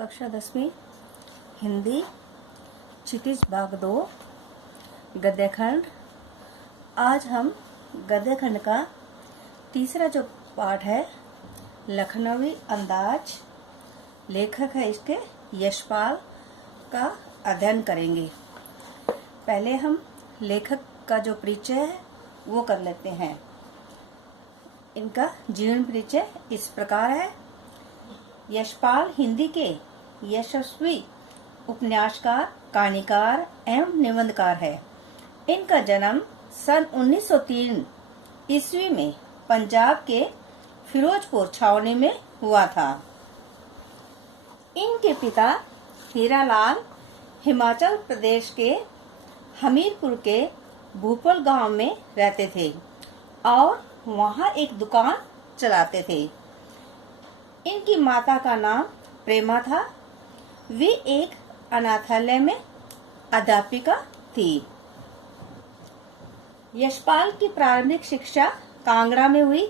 कक्षा 10वीं हिंदी क्षितिज भाग 2 गद्यखंड। आज हम गद्यखंड का तीसरा जो पाठ है लखनवी अंदाज, लेखक है इसके यशपाल, का अध्ययन करेंगे। पहले हम लेखक का जो परिचय है वो कर लेते हैं। इनका जीवन परिचय इस प्रकार है। यशपाल हिंदी के यशस्वी उपन्यासकार, कहानीकार एवं निबंधकार है। इनका जन्म सन 1903 ईस्वी में पंजाब के फिरोजपुर छावनी में हुआ था। इनके पिता हीरालाल हिमाचल प्रदेश के हमीरपुर के भूपल गांव में रहते थे और वहां एक दुकान चलाते थे। इनकी माता का नाम प्रेमा था। वे एक अनाथालय में अध्यापिका थी। यशपाल की प्रारंभिक शिक्षा कांगड़ा में हुई।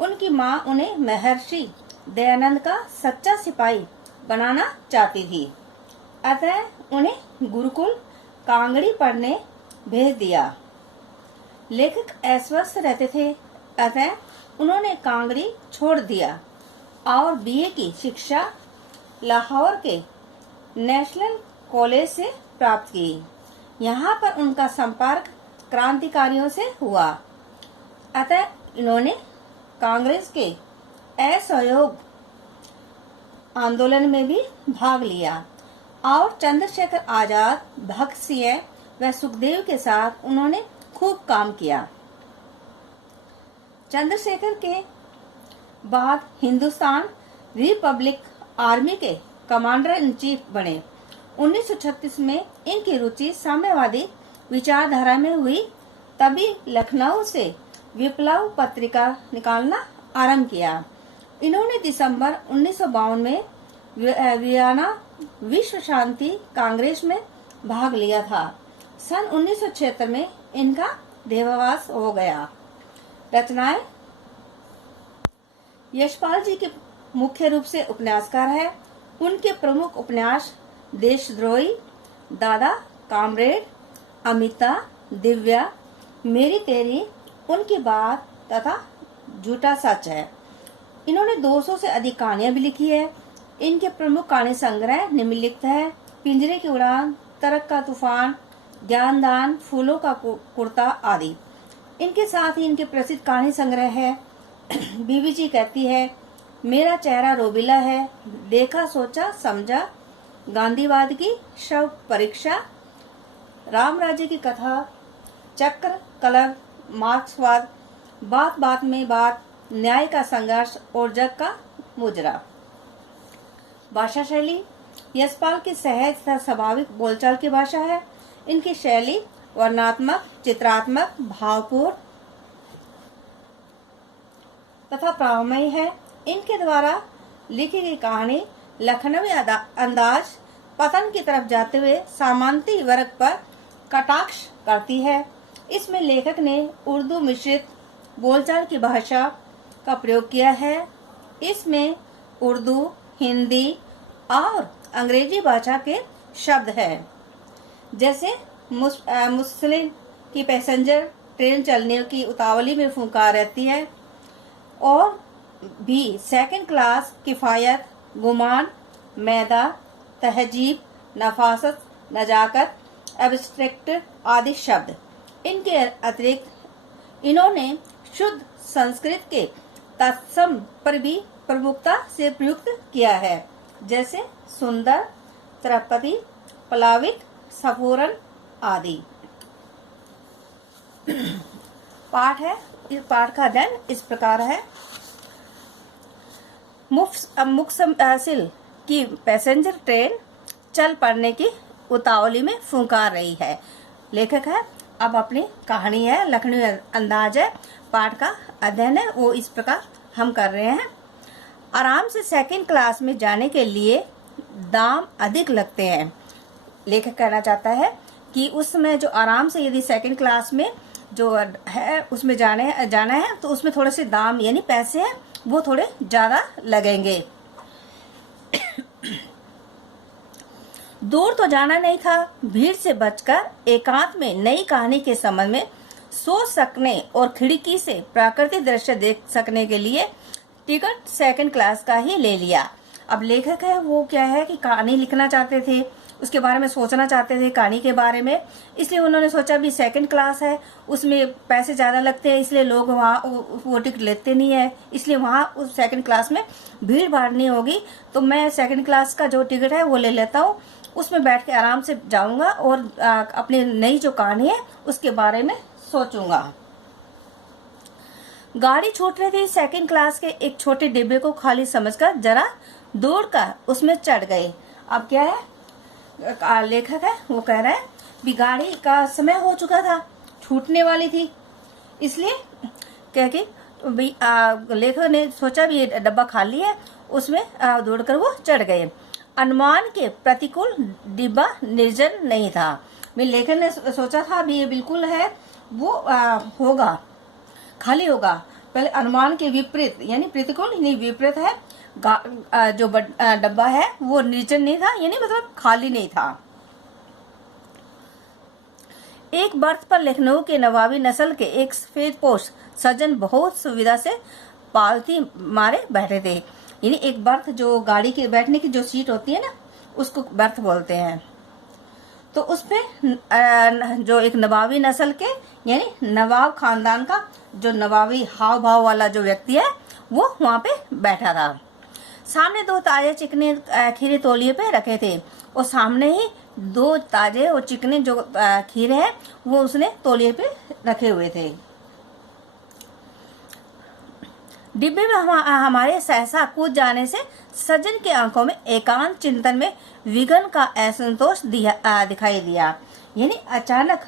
उनकी मां उन्हें महर्षि दयानंद का सच्चा सिपाही बनाना चाहती थी, अतः उन्हें गुरुकुल कांगड़ी पढ़ने भेज दिया। लेखक अस्वस्थ रहते थे, अतः उन्होंने कांगड़ी छोड़ दिया और बीए की शिक्षा लाहौर के नेशनल कॉलेज से प्राप्त की। यहाँ पर उनका संपर्क क्रांतिकारियों से हुआ, अतः इन्होंने कांग्रेस के असहयोग आंदोलन में भी भाग लिया और चंद्रशेखर आजाद, भगत सिंह व सुखदेव के साथ उन्होंने खूब काम किया। चंद्रशेखर के बाद हिंदुस्तान रिपब्लिक आर्मी के कमांडर इन चीफ बने। 1936 में इनकी रुचि साम्यवादी विचारधारा में हुई, तभी लखनऊ से विप्लव पत्रिका निकालना आरंभ किया। इन्होंने दिसंबर 1952 में वियना विश्व शांति कांग्रेस में भाग लिया था। सन 1976 में इनका देहावसान हो गया। रचनाएं यशपाल जी के मुख्य रूप से उपन्यासकार है। उनके प्रमुख उपन्यास देशद्रोही, दादा, कामरेड, अमिता, दिव्या, मेरी तेरी, उनकी बात तथा झूठा सच है। इन्होंने 200 से अधिक कहानियां भी लिखी है। इनके प्रमुख कहानी संग्रह निम्नलिखित है: पिंजरे की उड़ान, तरक का तूफान, ज्ञानदान, फूलों का कुर्ता आदि। इनके साथ ही इनके प्रसिद्ध कहानी संग्रह है बीबी जी कहती है, मेरा चेहरा रोबिला है, देखा सोचा समझा, गांधीवाद की शव परीक्षा, राम राज्य की कथा, चक्र, कलर, मार्क्सवाद, बात बात में बात, न्याय का संघर्ष और जग का मुजरा। भाषा शैली यशपाल की सहज तथा स्वाभाविक बोलचाल की भाषा है। इनकी शैली वर्णनात्मक, चित्रात्मक, भावपूर्ण तथा प्रावमयी है। इनके द्वारा लिखी गई कहानी लखनवी अंदाज पतन की तरफ जाते हुए सामंती वर्ग पर कटाक्ष करती है। इसमें लेखक ने उर्दू मिश्रित बोलचाल की भाषा का प्रयोग किया है। इसमें उर्दू, हिंदी और अंग्रेजी भाषा के शब्द हैं, जैसे मुस्लिम की पैसेंजर ट्रेन चलने की उतावली में फुंकार रहती है, और भी सेकंड क्लास, किफायत, गुमान, मैदा, तहजीब, नफासत, नजाकत, एब्स्ट्रैक्ट आदि शब्द। इनके अतिरिक्त इन्होंने शुद्ध संस्कृत के तत्सम पर भी प्रमुखता से प्रयुक्त किया है, जैसे सुंदर, त्रपदी, प्लावित, सफूरन आदि। पाठ है। इस पाठ का अध्ययन इस प्रकार है। मुकसिल की पैसेंजर ट्रेन चल पड़ने की उतावली में फुंकार रही है। लेखक है। अब अपनी कहानी है, लखनवी अंदाज है, पाठ का अध्ययन है, वो इस प्रकार हम कर रहे हैं। आराम से सेकंड क्लास में जाने के लिए दाम अधिक लगते हैं। लेखक कहना चाहता है कि उस समय जो आराम से यदि सेकंड क्लास में जो है उसमें जाना है तो उसमें थोड़े से दाम यानी पैसे हैं वो थोड़े ज्यादा लगेंगे। दूर तो जाना नहीं था, भीड़ से बचकर एकांत में नई कहानी के संबंध में सोच सकने और खिड़की से प्राकृतिक दृश्य देख सकने के लिए टिकट सेकंड क्लास का ही ले लिया। अब लेखक है वो क्या है कि कहानी लिखना चाहते थे, उसके बारे में सोचना चाहते थे कहानी के बारे में, इसलिए उन्होंने सोचा भी सेकंड क्लास है, उसमें पैसे ज़्यादा लगते हैं, इसलिए लोग वहाँ वो टिकट लेते नहीं है, इसलिए वहाँ उस सेकंड क्लास में भीड़ भाड़ नहीं होगी, तो मैं सेकंड क्लास का जो टिकट है वो ले लेता हूँ, उसमें बैठ के आराम से जाऊँगा और अपनी नई जो कहानी है उसके बारे में सोचूंगा। गाड़ी छूट रही थी, सेकंड क्लास के एक छोटे डिब्बे को खाली समझकर जरा दौड़कर उसमें चढ़ गए। अब क्या है, लेखक है वो कह रहा है भी गाड़ी का समय हो चुका था, छूटने वाली थी, इसलिए कह के लेखक ने सोचा भी ये डब्बा खाली है, उसमें दौड़कर वो चढ़ गए। अनुमान के प्रतिकूल डिब्बा निर्जन नहीं था। लेखक ने सोचा था भी ये बिल्कुल है वो होगा, खाली होगा। पहले अनुमान के विपरीत यानी प्रतिकूल यानी विपरीत है, जो डब्बा है वो निर्जन नहीं था, यानी मतलब खाली नहीं था। एक बर्थ पर लखनऊ के नवाबी नस्ल के एक सफेदपोश सज्जन बहुत सुविधा से पालती मारे बैठे थे। यानी एक बर्थ जो गाड़ी के बैठने की जो सीट होती है ना, उसको बर्थ बोलते हैं। तो उसपे जो एक नवाबी नस्ल के यानी नवाब खानदान का जो नवाबी हाव भाव वाला जो व्यक्ति है वो वहां पे बैठा था। सामने दो ताजे चिकने खीरे तौलिए पे रखे थे और सामने ही दो ताजे और चिकने जो खीरे हैं वो उसने तौलिए पे रखे हुए थे। डिब्बे में हमारे सहसा कूद जाने से सज्जन की आंखों में एकांत चिंतन में विघन का असंतोष दिखाई दिया। यानी अचानक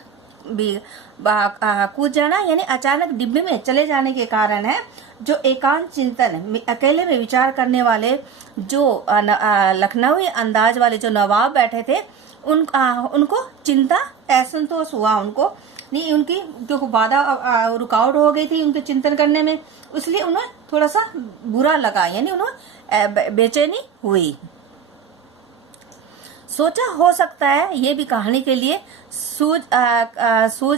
भी कूद जाना यानी अचानक डिब्बे में चले जाने के कारण है जो एकांत चिंतन अकेले में विचार करने वाले जो लखनवी अंदाज वाले जो नवाब बैठे थे उनको चिंता असंतोष हुआ। उनको नहीं, उनकी जो बाधा रुकावट हो गई थी उनके चिंतन करने में, इसलिए उन्हें थोड़ा सा बुरा लगा, यानी उन्हें बेचैनी हुई। सोचा हो सकता है ये भी कहानी के लिए सूझ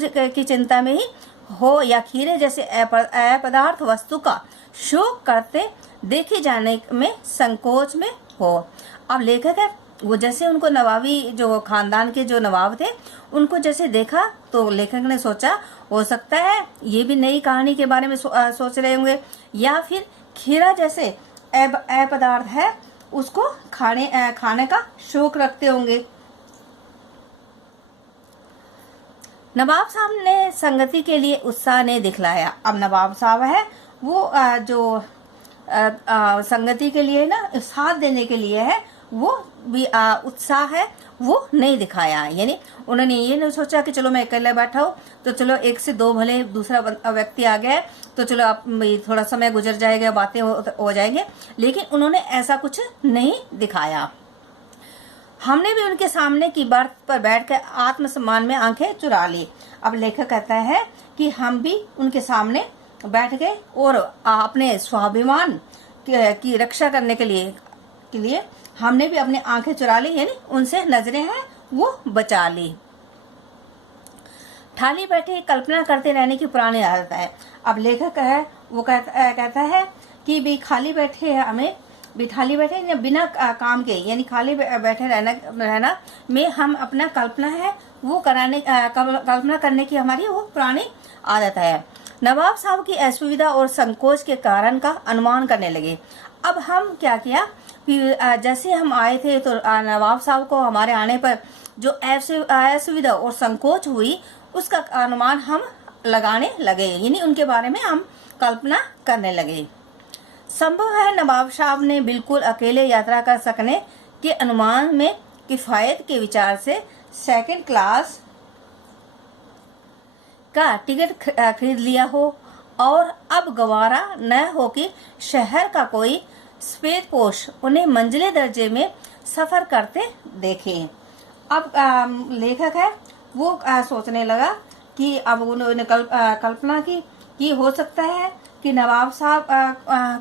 की चिंता में ही हो या खीरे जैसे अपदार्थ वस्तु का शोक करते देखे जाने में संकोच में हो। अब लेखक है वो जैसे उनको नवाबी जो खानदान के जो नवाब थे उनको जैसे देखा तो लेखक ने सोचा हो सकता है ये भी नई कहानी के बारे में सोच रहे होंगे या फिर खीरा जैसे अपदार्थ है उसको खाने का शौक रखते होंगे। नवाब साहब ने संगति के लिए उत्साह नहीं दिखलाया। अब नवाब साहब है वो जो संगति के लिए ना साथ देने के लिए है वो भी उत्साह है वो नहीं दिखाया। यानी उन्होंने ये नहीं सोचा कि चलो मैं अकेले बैठा हूँ तो चलो एक से दो भले दूसरा व्यक्ति आ गया तो चलो आप थोड़ा समय गुजर जाएगा, बातें हो जाएंगे, लेकिन उन्होंने ऐसा कुछ नहीं दिखाया। हमने भी उनके सामने की बर्थ पर बैठकर आत्मसम्मान में आंखें चुरा ली। अब लेखक कहता है कि हम भी उनके सामने बैठ गए और अपने स्वाभिमान की रक्षा करने के लिए हमने भी अपनी आंखें चुरा ली, यानी उनसे नजरें हैं वो बचा ली। ठाली बैठे कल्पना करते रहने की पुरानी आदत है। अब लेखक है वो कहता है कि भी खाली बैठे हमें बिठाली बैठे बिना काम के यानी खाली बैठे रहना में हम अपना कल्पना है वो कल्पना करने की हमारी वो पुरानी आदत है। नवाब साहब की असुविधा और संकोच के कारण का अनुमान करने लगे। अब हम क्या किया, जैसे हम आए थे तो नवाब साहब को हमारे आने पर जो असुविधा और संकोच हुई उसका अनुमान हम लगाने लगे, यानी उनके बारे में हम कल्पना करने लगे। संभव है नवाब साहब ने बिल्कुल अकेले यात्रा कर सकने के अनुमान में किफायत के विचार से सेकंड क्लास का टिकट खरीद लिया हो और अब गवारा न हो कि शहर का कोई सफेदपोश उन्हें मंजिले दर्जे में सफर करते देखे। अब लेखक है वो सोचने लगा कि अब उन्होंने कल्पना की कि हो सकता है कि नवाब साहब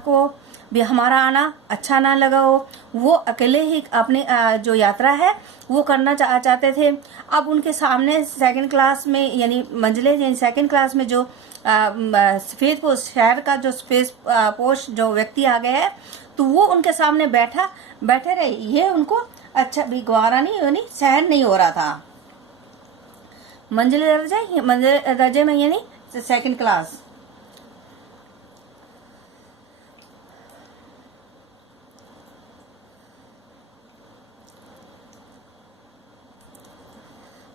को भी हमारा आना अच्छा ना लगा हो, वो अकेले ही अपने जो यात्रा है वो करना चाहते थे। अब उनके सामने सेकंड क्लास में यानी मंजिले यानी सेकंड क्लास में जो सफेद पोस्ट शहर का जो स्पेस पोस्ट जो व्यक्ति आ गया है, तो वो उनके सामने बैठे रहे। ये उनको अच्छा भी गवारा नहीं यानी सहन नहीं हो रहा था। मंजिले दर्जे में यानी सेकंड क्लास।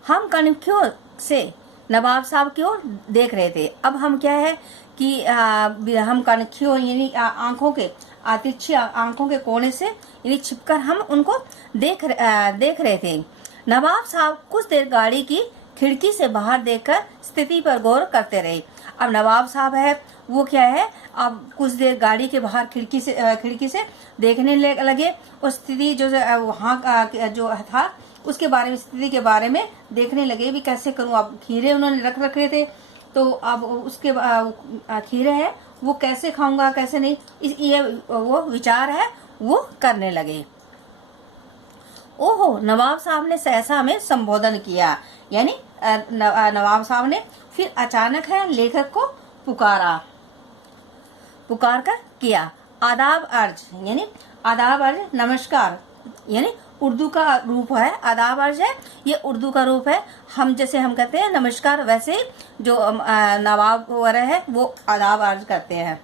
हम कनखियों से नवाब साहब की ओर देख रहे थे। अब हम क्या है कि हम कनखियों यानी आंखों के तिरछी आंखों के कोने से यानी छिपकर हम उनको देख रहे थे। नवाब साहब कुछ देर गाड़ी की खिड़की से बाहर देखकर स्थिति पर गौर करते रहे। अब नवाब साहब है वो क्या है, अब कुछ देर गाड़ी के बाहर खिड़की से देखने लगे और स्थिति जो वहाँ का जो था उसके बारे में, स्थिति के बारे में देखने लगे भी कैसे करूं। अब खीरे उन्होंने रख रखे थे, तो अब उसके खीरे है वो कैसे खाऊंगा कैसे नहीं, ये वो विचार है वो करने लगे। ओहो, नवाब साहब ने सहसा में संबोधन किया, यानी नवाब साहब ने फिर अचानक है लेखक को पुकार कर किया आदाब अर्ज, यानी आदाब अर्ज नमस्कार, यानी उर्दू का रूप है। आदाब अर्ज है ये उर्दू का रूप है। हम जैसे हम कहते हैं नमस्कार, वैसे जो नवाब वगैरह है वो आदाब अर्ज करते हैं।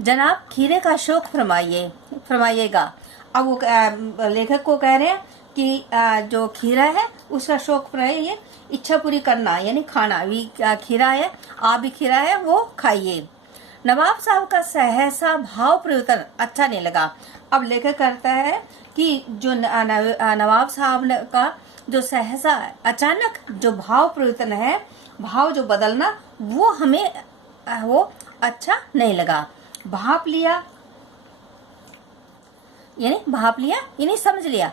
जनाब खीरे का शौक फरमाइएगा। अब वो लेखक को कह रहे हैं कि जो खीरा है उसका शौक ये इच्छा पूरी करना, यानी खाना भी खीरा है, आप भी खीरा है वो खाइए। नवाब साहब का सहसा भाव परिवर्तन अच्छा नहीं लगा। अब लेखक करता है कि जो नवाब साहब का जो सहसा अचानक जो भाव परिवर्तन है, भाव जो बदलना, वो हमें वो अच्छा नहीं लगा। भाप लिया यानी समझ लिया।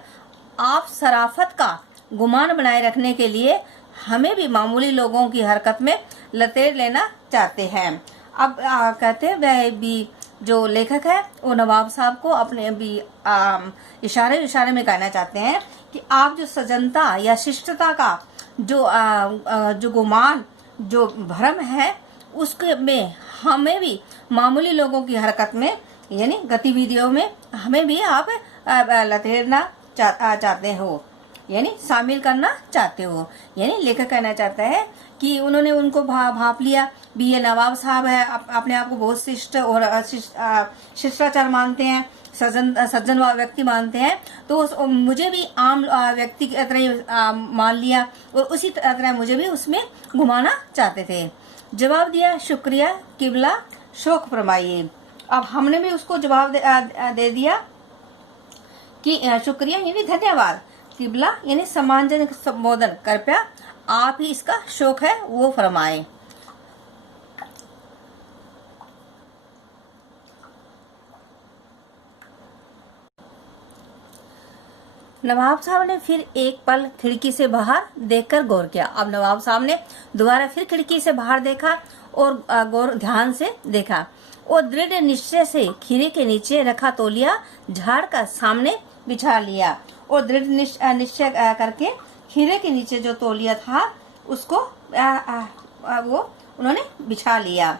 आप शराफत का गुमान बनाए रखने के लिए हमें भी मामूली लोगों की हरकत में लतेड़ लेना चाहते हैं। अब कहते हैं वह भी जो लेखक है वो नवाब साहब को अपने भी इशारे में कहना चाहते हैं कि आप जो सजनता या शिष्टता का जो गुमान जो भ्रम है उसके में हमें भी मामूली लोगों की हरकत में यानी गतिविधियों में हमें भी आप लतेड़ना चाहते हो, यानी शामिल करना चाहते हो। यानी लेखक कहना चाहता है कि उन्होंने उनको भाप लिया भी ये नवाब साहब है, अपने आप को बहुत शिष्ट और शिष्टाचार मानते हैं, सज्जन व्यक्ति मानते हैं, तो मुझे भी आम व्यक्ति की तरह मान लिया और उसी तरह मुझे भी उसमें घुमाना चाहते थे। जवाब दिया, शुक्रिया किबला, शौक फरमाइए। अब हमने भी उसको जवाब दे दिया कि शुक्रिया यानी धन्यवाद, किबला यानी सम्मानजनक संबोधन, कृपया आप ही इसका शौक है वो फरमाए। नवाब साहब ने फिर एक पल खिड़की से बाहर देखकर गौर किया। अब नवाब साहब ने दोबारा फिर खिड़की से बाहर देखा और गौर ध्यान से देखा और दृढ़ निश्चय से खीरे के नीचे रखा तौलिया झाड़ का सामने बिछा लिया और दृढ़ निश्चय करके खीरे के नीचे जो तौलिया था उसको वो उन्होंने बिछा लिया।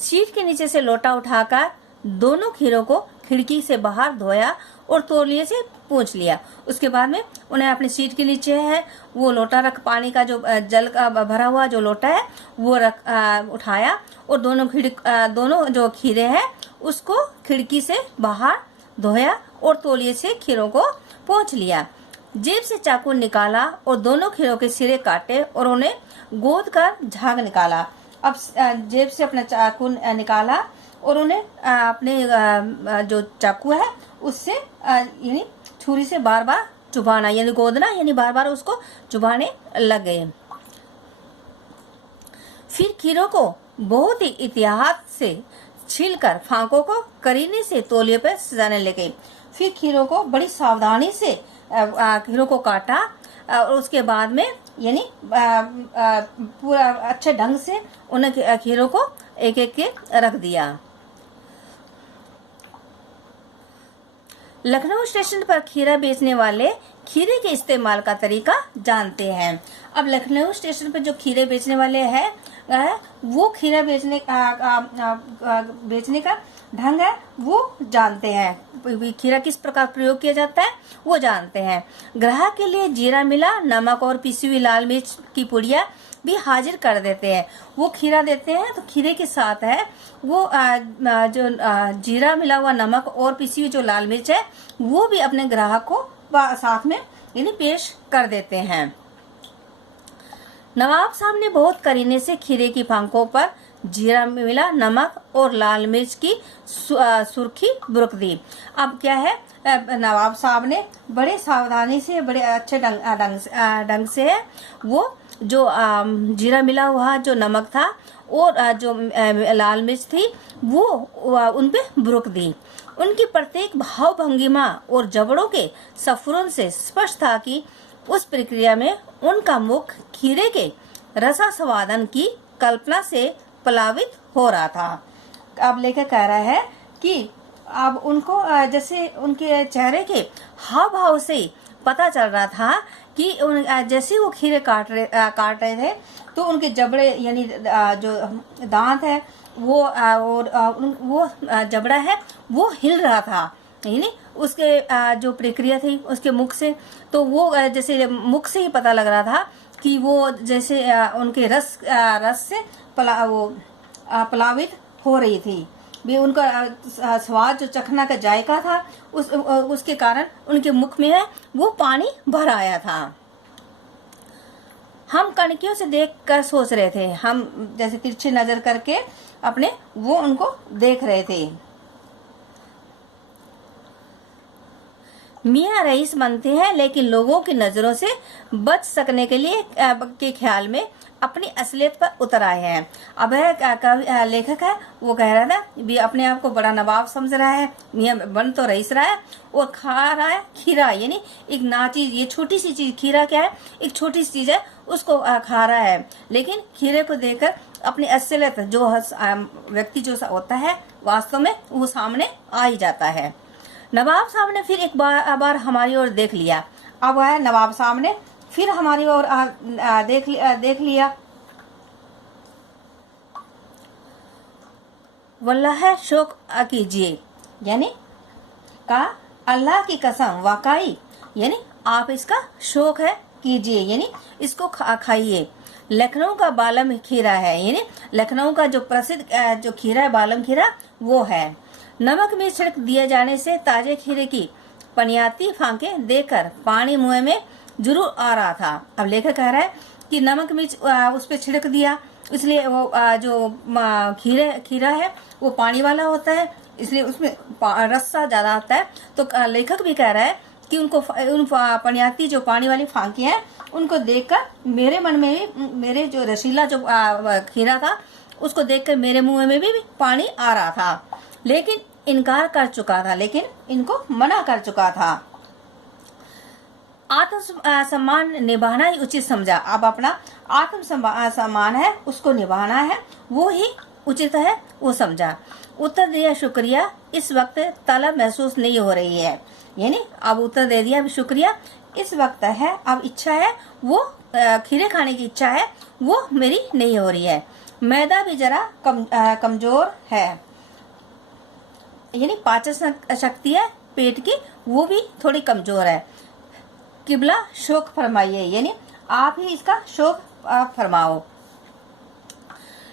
सीट के नीचे से लोटा उठाकर दोनों खीरों को खिड़की से बाहर धोया और तौलिए से पोंछ लिया। उसके बाद में उन्हें अपनी सीट के नीचे है वो लोटा रख, पानी का जो जल का भरा हुआ जो लोटा है वो उठाया और दोनों जो खीरे हैं उसको खिड़की से बाहर धोया और तौलिए से खीरों को पोंछ लिया। जेब से चाकू निकाला और दोनों खीरों के सिरे काटे और उन्हें गोद कर झाग निकाला। अब जेब से अपना चाकू निकाला और उन्हें अपने जो चाकू है उससे यानी छुरी से बार बार चुभाना, यानी गोदना, यानी बार बार उसको चुभाने लग गए। फिर खीरों को बहुत ही एहतियात से छीलकर फांकों को करीने से तौलिए पर सजाने लगे। फिर खीरों को बड़ी सावधानी से खीरों को काटा और उसके बाद में यानी पूरा अच्छे ढंग से उन खीरों को एक एक के रख दिया। लखनऊ स्टेशन पर खीरा बेचने वाले खीरे के इस्तेमाल का तरीका जानते हैं। अब लखनऊ स्टेशन पर जो खीरे बेचने वाले हैं वो खीरा बेचने का ढंग है वो जानते हैं। खीरा किस प्रकार प्रयोग किया जाता है वो जानते हैं। ग्राहक के लिए जीरा मिला, नमक और पिसी हुई लाल मिर्च की पुड़िया भी हाजिर कर देते हैं। वो खीरा देते हैं तो खीरे के साथ है वो जो जीरा मिला हुआ नमक और पिसी हुई जो लाल मिर्च है वो भी अपने ग्राहक को साथ में यानी पेश कर देते हैं। नवाब साहब ने बहुत करीने से खीरे की फांकों पर जीरा मिला, नमक और लाल मिर्च की सुर्खी बुरक दी। अब क्या है, नवाब साहब ने बड़े सावधानी से बड़े अच्छे ढंग से वो जो जीरा मिला हुआ जो नमक था और जो लाल मिर्च थी वो उन पे बुरक दी। उनकी प्रत्येक भाव भंगिमा और जबड़ों के सफुरन से स्पष्ट था कि उस प्रक्रिया में उनका मुख खीरे के रसास्वादन की कल्पना से प्लावित हो रहा था। अब लेकर कह रहा है कि अब उनको जैसे उनके चेहरे के हाव भाव से पता चल रहा था कि जैसे वो खीरे काट रहे थे तो उनके जबड़े यानी जो दांत है वो और वो जबड़ा है वो हिल रहा था, यानी उसके जो प्रक्रिया थी उसके मुख से, तो वो जैसे मुख से ही पता लग रहा था कि वो जैसे उनके रस से प्लावित हो रही थी भी। उनका स्वाद जो चखना का जायका था उसके कारण उनके मुख में है वो पानी भर आया था। हम कणकियों से देखकर सोच रहे थे, हम जैसे तिरछी नजर करके अपने वो उनको देख रहे थे। मियाँ रईस बनते हैं लेकिन लोगों की नजरों से बच सकने के लिए के ख्याल में अपनी असलियत पर उतर आए हैं। अब लेखक है वो कह रहा था भी अपने आप को बड़ा नवाब समझ रहा है, मियाँ बन तो रईस रहा है और खा रहा है खीरा, यानी एक नाचीज, ये छोटी सी चीज, खीरा क्या है एक छोटी सी चीज है उसको खा रहा है, लेकिन खीरे को देखकर अपनी असलियत जो व्यक्ति जो होता है वास्तव में वो सामने आ ही जाता है। नवाब साहब ने फिर एक बार हमारी ओर देख लिया। अब है नवाब साहब ने फिर हमारी ओर देख लिया। वल्लाह शौक कीजिए, यानी का अल्लाह की कसम वाकई, यानी आप इसका शौक है कीजिए, यानी इसको खाइए। लखनऊ का बालम खीरा है, यानी लखनऊ का जो प्रसिद्ध जो खीरा है बालम खीरा वो है। नमक में छिड़क दिए जाने से ताजे खीरे की पनियाती फांके देकर पानी मुंह में जरूर आ रहा था। अब लेखक कह रहा है कि नमक मिर्च उस पर छिड़क दिया इसलिए वो जो खीरा है वो पानी वाला होता है, इसलिए उसमें रस्सा ज्यादा आता है। तो लेखक भी कह रहा है कि उन पनियाती जो पानी वाली फांकी हैं उनको देखकर मेरे मन में भी, मेरे जो रसीला जो खीरा था उसको देखकर मेरे मुंह में भी पानी आ रहा था, लेकिन इनकार कर चुका था, लेकिन इनको मना कर चुका था। आत्म सम्मान निभाना ही उचित समझा। अब अपना आत्म सम्मान है उसको निभाना है, वो ही उचित है वो समझा। उत्तर दिया शुक्रिया, इस वक्त तलब महसूस नहीं हो रही है, यानी अब उत्तर दे दिया शुक्रिया, इस वक्त है अब इच्छा है वो खीरे खाने की इच्छा है वो मेरी नहीं हो रही है। मैदा भी जरा कमजोर है, यानी पाचन शक्ति है पेट की वो भी थोड़ी कमजोर है। किबला शौक फरमाइए, यानी आप ही इसका शौक फरमाओ।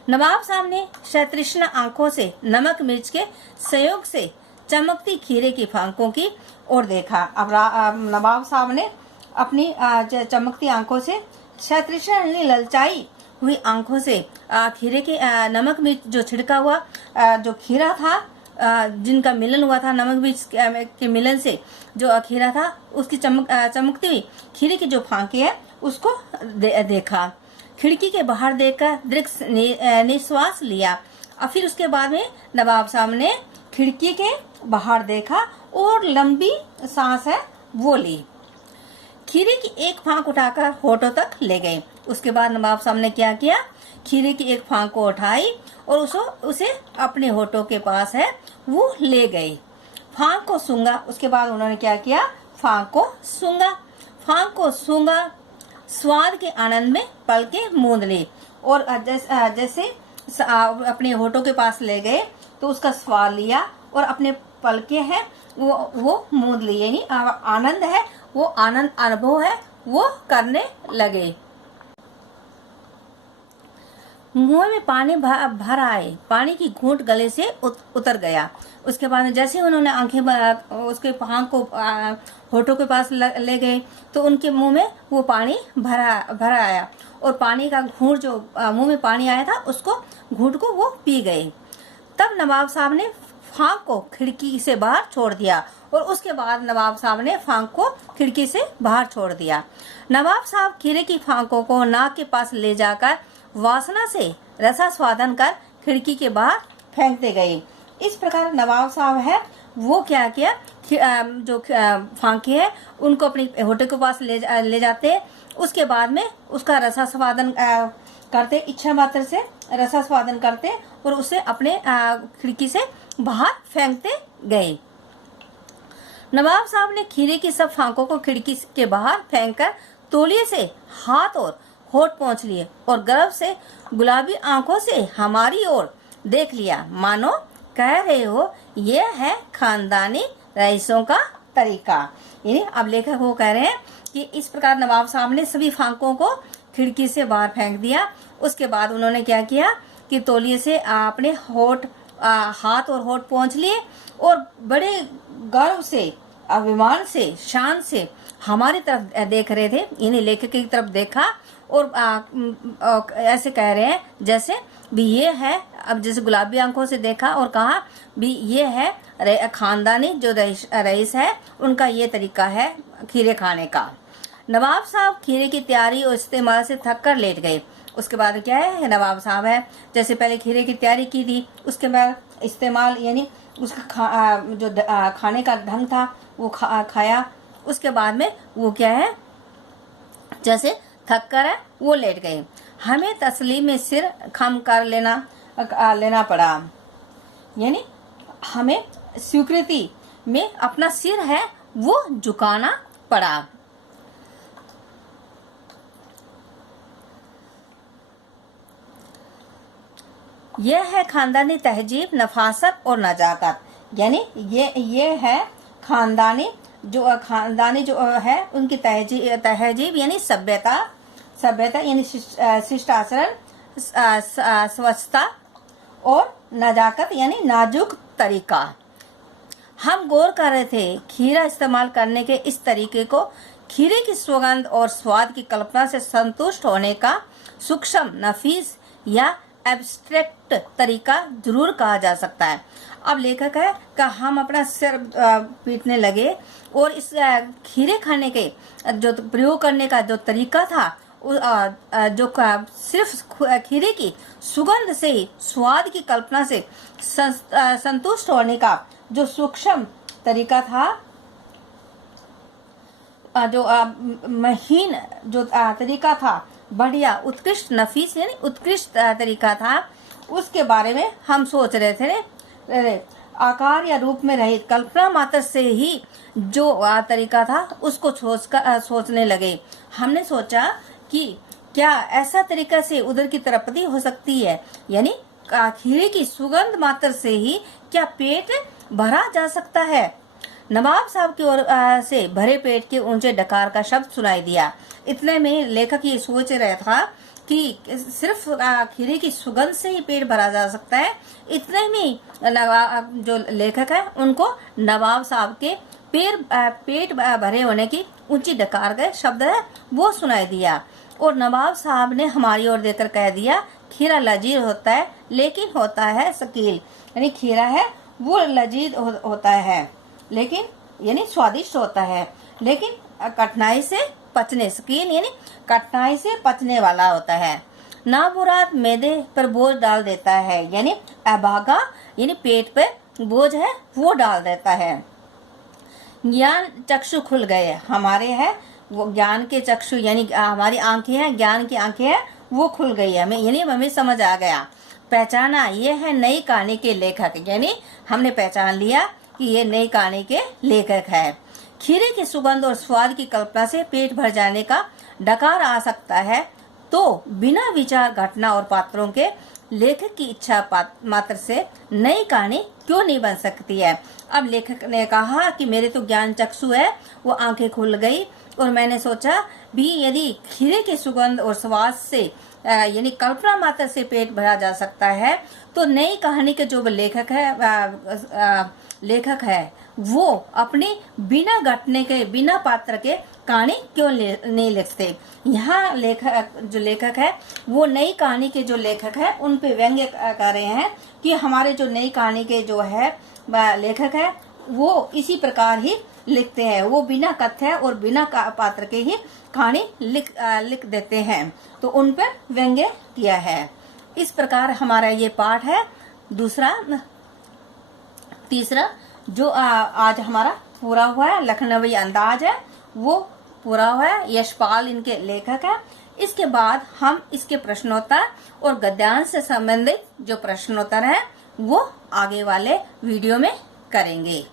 नवाब साहब ने शतृष्ण आंखों से नमक मिर्च के संयोग से चमकती खीरे की फांकों की ओर देखा। अब नवाब साहब ने अपनी चमकती आंखों से शतृष्ण ललचाई हुई आंखों से खीरे के नमक मिर्च जो छिड़का हुआ जो खीरा था जिनका मिलन हुआ था नमक मिर्च के मिलन से जो खीरा था उसकी चमकती हुई खीरे की जो फांके है उसको देखा। खिड़की के बाहर देखकर दीर्घ निश्वास लिया और फिर उसके बाद में नवाब साहब ने खिड़की के बाहर देखा और लंबी सांस है वो ली। खीरे की एक फांक उठाकर होठों तक ले गए। उसके बाद नवाब साहब ने क्या किया, खीरे की एक फांक को उठाई और उसे अपने होठों के पास है वो ले गए। फांक को सूंघा। उसके बाद उन्होंने क्या किया, फांक को सूंघा। फांक को सूंघा, स्वाद के आनंद में पलके मूंद ली और जैसे अपने होठों के पास ले गए तो उसका स्वाद लिया और अपने पलके हैं वो मूंद लिए, यानी आनंद है वो आनंद अनुभव है वो करने लगे। मुंह में पानी भर आए, पानी की घूंट गले से उतर गया। उसके बाद जैसे उन्होंने आंखें उसके फांक को होठों के पास ले गए तो उनके मुंह में वो पानी भरा आया और पानी का घूंट जो मुंह में पानी आया था उसको घूंट को वो पी गए। तब नवाब साहब ने फांक को खिड़की से बाहर छोड़ दिया और उसके बाद नवाब साहब ने फांक को खिड़की से बाहर छोड़ दिया। नवाब साहब खीरे की फांकों को नाक के पास ले जाकर वासना से रसा स्वादन कर खिड़की के बाहर फेंकते गए। इस प्रकार नवाब साहब है वो क्या किया, जो फांके है उनको अपनी होठे के पास ले जाते, उसके बाद में उसका रसा स्वादन करते, इच्छा मात्र से रसा स्वादन करते और उसे अपने खिड़की से बाहर फेंकते गए। नवाब साहब ने खीरे की सब फांकों को खिड़की के बाहर फेंककर तौलिए से हाथ और होठ पोंछ लिए और गर्व से गुलाबी आंखों से हमारी ओर देख लिया, मानो कह रहे हो ये है खानदानी रईसों का तरीका। यानी अब लेखक वो कह रहे हैं कि इस प्रकार नवाब साहब ने सभी फांकों को खिड़की से बाहर फेंक दिया। उसके बाद उन्होंने क्या किया कि तौलिए से अपने होठ हाथ और होठ पोंछ लिए और बड़े गर्व से अभिमान से शान से हमारी तरफ देख रहे थे, यानी लेखक की तरफ देखा और ऐसे कह रहे हैं जैसे भी ये है, अब जैसे गुलाबी आंखों से देखा और कहा भी ये है खानदानी जो रईस है उनका ये तरीका है खीरे खाने का। नवाब साहब खीरे की तैयारी और इस्तेमाल से थक कर लेट गए। उसके बाद क्या है, नवाब साहब है जैसे पहले खीरे की तैयारी की थी, उसके बाद इस्तेमाल यानी उसका जो खाने का ढंग था वो खाया। उसके बाद में वो क्या है, जैसे थक कर है वो लेट गए। हमें तस्लीम में सिर खम कर लेना पड़ा, यानी हमें स्वीकृति में अपना सिर है वो झुकाना पड़ा। यह है खानदानी तहजीब, नफासत और नजाकत, यानी ये है खानदानी जो है उनकी तहजीब यानी सभ्यता यानी शिष्टाचरण, स्वच्छता और नजाकत यानी नाजुक तरीका। हम गौर कर रहे थे खीरा इस्तेमाल करने के इस तरीके को खीरे की सुगंध और स्वाद की कल्पना से संतुष्ट होने का सूक्ष्म, नफीस या एब्स्ट्रैक्ट तरीका जरूर कहा जा सकता है। अब लेखक है कि हम अपना सिर पीटने लगे और इस खीरे खाने के जो प्रयोग करने का जो तरीका था जो सिर्फ खीरे की सुगंध से ही स्वाद की कल्पना से संतुष्ट होने का जो सूक्ष्म तरीका था, जो महीन जो तरीका था, बढ़िया उत्कृष्ट नफीस यानी उत्कृष्ट तरीका था, उसके बारे में हम सोच रहे थे। आकार या रूप में रहित कल्पना मात्र से ही जो तरीका था उसको सोचने लगे। हमने सोचा कि क्या ऐसा तरीका से उधर की तरपति हो सकती है, यानी खीरे की सुगंध मात्र से ही क्या पेट भरा जा सकता है। नवाब साहब की ओर से भरे पेट के ऊंचे डकार का शब्द सुनाई दिया। इतने में लेखक ये सोच रहा था कि सिर्फ खीरे की सुगंध से ही पेट भरा जा सकता है। इतने में जो लेखक है उनको नवाब साहब के पेट भरे होने की ऊंची डकार का शब्द है वो सुनाई दिया और नवाब साहब ने हमारी ओर देखकर कह दिया, खीरा लजीज होता है लेकिन होता है शकील, यानी खीरा है वो लजीज होता है लेकिन यानी स्वादिष्ट होता है लेकिन कठिनाई से पचने, शकील यानी कठिनाई से पचने वाला होता है। नामुराद मैदे पर बोझ डाल देता है, यानी अभागा यानी पेट पे बोझ है वो डाल देता है। ज्ञान चक्षु खुल गए हमारे है वो ज्ञान के चक्षु यानी हमारी आंखें हैं, ज्ञान की आंखें हैं, वो खुल गई है हमें, यानी हमें समझ आ गया। पहचाना, ये है नई कहानी के लेखक, यानी हमने पहचान लिया कि ये नई कहानी के लेखक है। खीरे की सुगंध और स्वाद की कल्पना से पेट भर जाने का डकार आ सकता है, तो बिना विचार, घटना और पात्रों के लेखक की इच्छा मात्र से नई कहानी क्यों नहीं बन सकती है। अब लेखक ने कहा कि मेरे तो ज्ञान चक्षु है, वो आंखें खुल गई और मैंने सोचा भी यदि खीरे की सुगंध और स्वाद से यानी कल्पना मात्र से पेट भरा जा सकता है, तो नई कहानी के जो लेखक है वो अपनी बिना घटने के, बिना पात्र के कहानी क्यों नहीं लिखते। यहाँ जो लेखक है वो नई कहानी के जो लेखक है उन पे व्यंग्य कर रहे हैं कि हमारे जो नई कहानी के जो है लेखक है वो इसी प्रकार ही लिखते हैं, वो बिना कथ्य और बिना पात्र के ही कहानी लिख देते हैं, तो उन पर व्यंग्य किया है। इस प्रकार हमारा ये पाठ है तीसरा जो आज हमारा पूरा हुआ है। लखनवी अंदाज है वो पूरा हुआ है, यशपाल इनके लेखक है। इसके बाद हम इसके प्रश्नोत्तर और गद्यांश से संबंधित जो प्रश्नोत्तर है वो आगे वाले वीडियो में करेंगे।